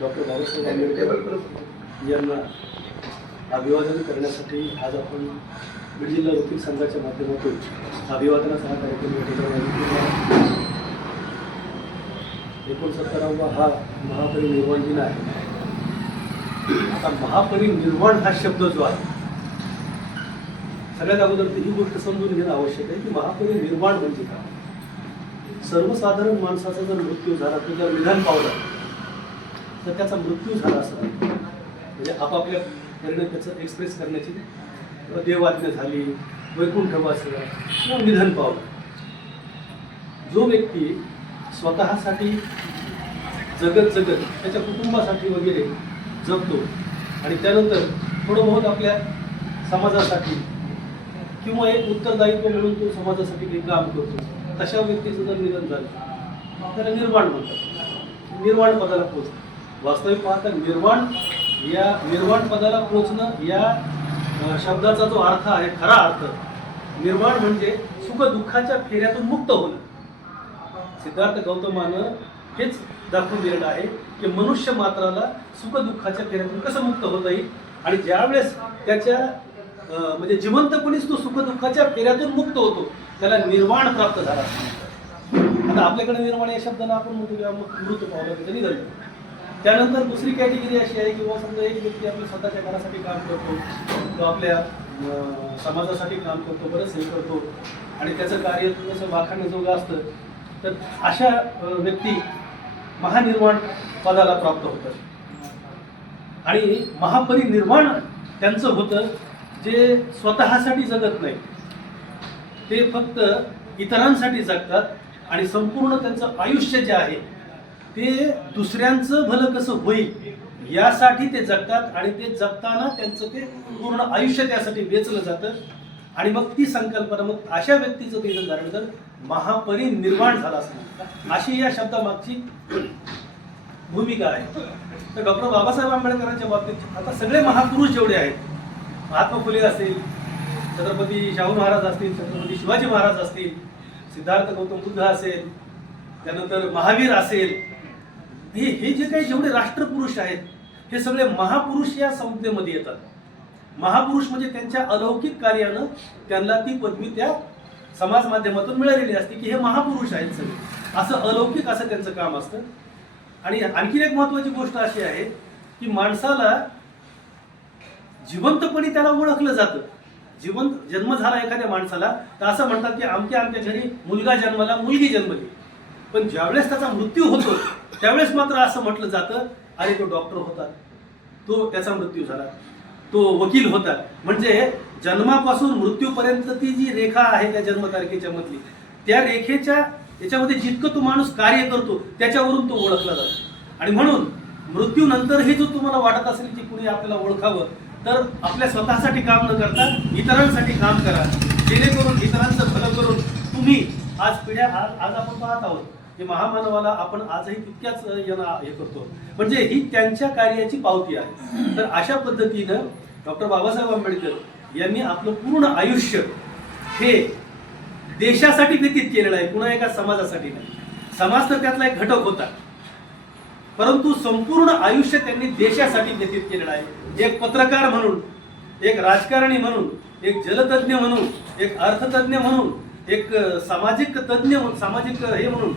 Doctor Babasaheb Ambedkar यांना अभिवादन करण्यासाठी आज आपण बीड जिल्हा वकील संघाच्या माध्यमातून अभिवादनाचा हा कार्यक्रम या ठिकाणी एकोणसत्तरावा हा महापरिनिर्वाण दिन आहे. आता महापरिनिर्वाण हा शब्द जो आहे सगळ्यात अगोदर ही गोष्ट समजून घेणं आवश्यक आहे की महापरिनिर्वाण म्हणजे काय? सर्वसाधारण माणसाचा जर मृत्यू झाला तो जर निधन पावला तर त्याचा मृत्यू झाला असं म्हणजे आपापल्या निर्णय त्याचं एक्सप्रेस करण्याची देवाज्ञा झाली वैकुंठवास किंवा निधन पावलं. जो व्यक्ती स्वतःसाठी जगत जगत त्याच्या कुटुंबासाठी वगैरे जगतो आणि त्यानंतर थोडं बहुत आपल्या समाजासाठी किंवा एक उत्तरदायित्व मिळून तो समाजासाठी काही काम करतो. तशा व्यक्तीचं जर निधन झालं त्याला निर्वाण म्हणतात निर्वाण पदाला पोचणं वास्तविक पाहता निर्वाण या निर्वाण पदाला पोचणं या शब्दाचा जो अर्थ आहे खरा अर्थ निर्वाण म्हणजे सुख दुःखाच्या फेऱ्यातून मुक्त होणं. सिद्धार्थ गौतमानं हेच दाखवून दिलेलं आहे की मनुष्य मात्राला सुख दुःखाच्या फेऱ्यातून कसं मुक्त होता येईल? आणि ज्यावेळेस त्याच्या म्हणजे जिवंतपणीच तो सुखदुःखाच्या फेऱ्यातून मुक्त होतो. त्याला निर्वाण प्राप्त झाला. आता आपल्याकडे निर्माण या शब्दाला आपण म्हणतो की मग मृत पावलं त्याचं निधन त्यानंतर दुसरी कॅटेगरी अशी आहे की समजा एक व्यक्ती आपल्या स्वतःच्या घरासाठी काम करतो तो आपल्या समाजासाठी काम करतो बरंच हे करतो आणि त्याचं कार्य थोडंसं वाखाण्याजोगं असतं तर अशा व्यक्ती महानिर्वाण पदाला प्राप्त होतात. आणि महापरिनिर्वाण त्यांचं होतं जे स्वतःसाठी जगत नाही ते फक्त इतरांसाठी जगतात आणि संपूर्ण त्यांचं आयुष्य जे आहे ते दुसऱ्यांचं भलं कसं होईल यासाठी ते जगतात आणि ते जगताना त्यांचं ते पूर्ण आयुष्य त्यासाठी वेचलं जातं आणि मग ती संकल्पना मग अशा व्यक्तीचं निधन झालं तर महापरिनिर्वाण झाला असं म्हणतात. अशी या शब्दामागची भूमिका आहे तर डॉक्टर बाबासाहेब आंबेडकरांच्या बाबतीत आता सगळे महापुरुष जेवढे आहेत महात्मा फुले असतील छत्रपती शाहू महाराज असतील छत्रपती शिवाजी महाराज असतील सिद्धार्थ गौतम बुद्ध असेल त्यानंतर महावीर असेल हे हे जे काही जेवढे राष्ट्रपुरुष आहेत हे सगळे महापुरुष या संज्ञेमध्ये येतात. महापुरुष म्हणजे त्यांच्या अलौकिक कार्यानं त्यांना ती पदवी त्या समाज माध्यमातून मिळालेली असते की हे महापुरुष आहेत सगळे. असं अलौकिक असं त्यांचं काम असतं. आणि आणखीन एक महत्वाची गोष्ट अशी आहे की माणसाला जिवंतपणी त्याला ओळखलं जातं. जिवंत जन्म झाला एखाद्या माणसाला तर असं म्हणतात की आमच्या आमच्या घरी मुलगा जन्मला मुलगी जन्मली. पण ज्यावेळेस त्याचा मृत्यू होतो त्यावेळेस मात्र असं म्हटलं जातं अरे तो डॉक्टर होता. तो त्याचा मृत्यू झाला. तो वकील होता. म्हणजे जन्मापासून मृत्यूपर्यंत ती जी रेखा आहे त्या जन्मतारखेच्या मधली त्या रेखेच्या याच्यामध्ये जितकं तो माणूस कार्य करतो त्याच्यावरून तो ओळखला जातो. आणि म्हणून मृत्यूनंतरही जो तुम्हाला वाटत असेल की कुणी आपल्याला ओळखावं तर आपल्या स्वतःसाठी काम न करता इतरांसाठी काम करा. जेणेकरून इतरांचं भलं करून तुम्ही आज पिढ्या आज आज आपण पाहत आहोत. की महामानवाला आपण आजही तितक्याच यांना हे करतो. म्हणजे ही त्यांच्या कार्याची पावती आहे. तर अशा पद्धतीनं डॉक्टर बाबासाहेब आंबेडकर यांनी आपलं पूर्ण आयुष्य हे देशासाठी व्यतीत केलेलं आहे. पुन्हा एका समाजासाठी नाही. समाज तर त्यातला एक घटक होता. परंतु संपूर्ण आयुष्य त्यांनी देशासाठी व्यतीत केलेलं आहे. एक पत्रकार म्हणून एक राजकारणी म्हणून एक जलतज्ञ म्हणून एक अर्थतज्ञ म्हणून एक सामाजिक तज्ञ म्हणून सामाजिक हे म्हणून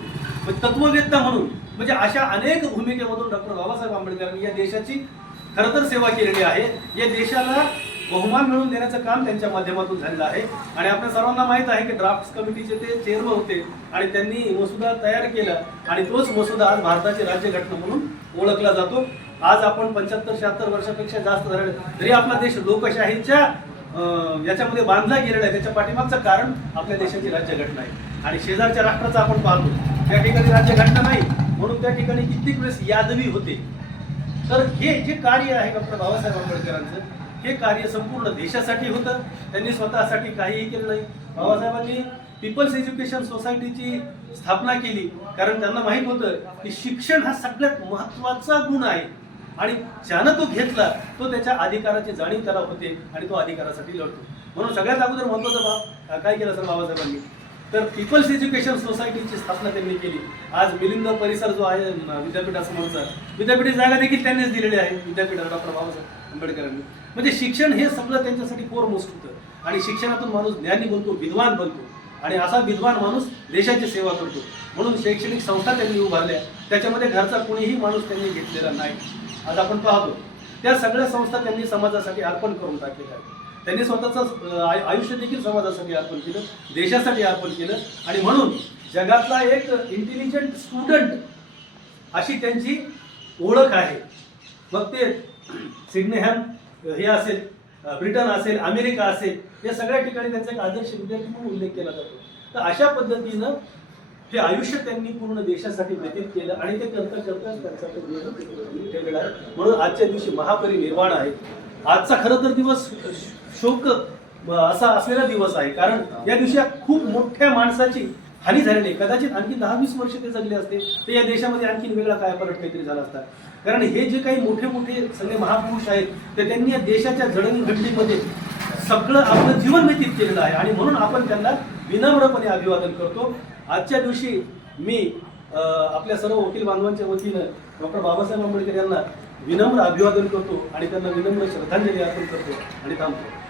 तत्ववेत्ता म्हणून म्हणजे अशा अनेक भूमिकेमधून डॉक्टर बाबासाहेब आंबेडकरांनी या देशाची खरं तर सेवा केलेली आहे. या देशाला बहुमान मिळवून देण्याचं काम त्यांच्या माध्यमातून झालेलं आहे. आणि आपल्या सर्वांना माहीत आहे की ड्राफ्ट कमिटीचे ते चेअरमन होते आणि त्यांनी मसुदा तयार केला आणि तोच मसुदा आज भारताची राज्यघटना म्हणून ओळखला जातो. आज आपण पंच्याहत्तर शहात्तर वर्षापेक्षा जास्त झाले तरी आपला देश लोकशाहीच्या याच्यामध्ये बांधला गेलेला आहे. त्याच्या पाठीमागचं कारण आपल्या देशाची राज्यघटना आहे. आणि शेजारच्या राष्ट्राचं आपण पाहतो. त्या ठिकाणी राज्यघटना नाही म्हणून त्या ठिकाणी कित्येक वेळेस यादवी होते. तर हे जे कार्य आहे डॉक्टर बाबासाहेब आंबेडकरांचं हे कार्य संपूर्ण देशासाठी होतं. त्यांनी स्वतःसाठी काहीही केलं नाही. बाबासाहेबांनी पीपल्स एज्युकेशन सोसायटीची स्थापना केली. कारण त्यांना माहीत होतं की शिक्षण हा सगळ्यात महत्त्वाचा गुण आहे. आणि ज्यानं तो घेतला तो त्याच्या अधिकाराची जाणीव त्याला होते आणि तो अधिकारासाठी लढतो. म्हणून सगळ्यात अगोदर महत्त्वाचा भाव काय केलं सर बाबासाहेबांनी? तर पीपल्स एज्युकेशन सोसायटीची स्थापना त्यांनी केली. आज मिलिंद परिसर जो आहे विद्यापीठासमोरचा विद्यापीठाची जागा देखील त्यांनीच दिलेली आहे. विद्यापीठाला डॉक्टर बाबासाहेब आंबेडकरांनी. म्हणजे शिक्षण हे सगळं त्यांच्यासाठी कोर मोस्ट होतं. आणि शिक्षणातून माणूस ज्ञानी बनतो विद्वान बनतो. आणि असा विद्वान माणूस देशाची सेवा करतो. म्हणून शैक्षणिक संस्था त्यांनी उभारल्या. त्याच्यामध्ये घरचा कोणीही माणूस त्यांनी घेतलेला नाही. आज आपण पाहतो. त्या सगळ्या संस्था त्यांनी समाजासाठी अर्पण करून टाकलेल्या आहेत. त्यांनी स्वतःचं आयु- आयुष्य देखील समाजासाठी अर्पण केलं देशासाठी अर्पण केलं. आणि म्हणून जगातला एक इंटेलिजंट स्टुडंट अशी त्यांची ओळख आहे. मग ते सिडनेहॅम हे असेल ब्रिटन असेल अमेरिका असेल या सगळ्या ठिकाणी त्यांचा एक आदर्श विद्यार्थी म्हणून उल्लेख केला जातो. तर अशा पद्धतीनं ते आयुष्य त्यांनी पूर्ण देशासाठी व्यतीत केलं आणि ते करता करताच त्यांचा तो ठेवलेला आहे. म्हणून आजच्या दिवशी महापरिनिर्वाण आहे. आजचा खरं तर दिवस शोक असा असलेला दिवस आहे. कारण या दिवशी खूप मोठ्या माणसाची हानी झालेली कदाचित आणखी दहा वीस वर्ष ते जगले असते तर या देशामध्ये आणखी वेगळा काय परत काहीतरी झाला असता? कारण हे जे काही मोठे मोठे सगळे महापुरुष आहेत तर त्यांनी या देशाच्या जडणघडणीमध्ये सगळं आपलं जीवन व्यतीत केलेलं आहे. आणि म्हणून आपण त्यांना विनम्रपणे अभिवादन करतो. आजच्या दिवशी मी आपल्या सर्व वकील बांधवांच्या वतीनं डॉक्टर बाबासाहेब आंबेडकर यांना विनम्र अभिवादन करतो आणि त्यांना विनम्र श्रद्धांजली अर्पण करतो आणि थांबतो.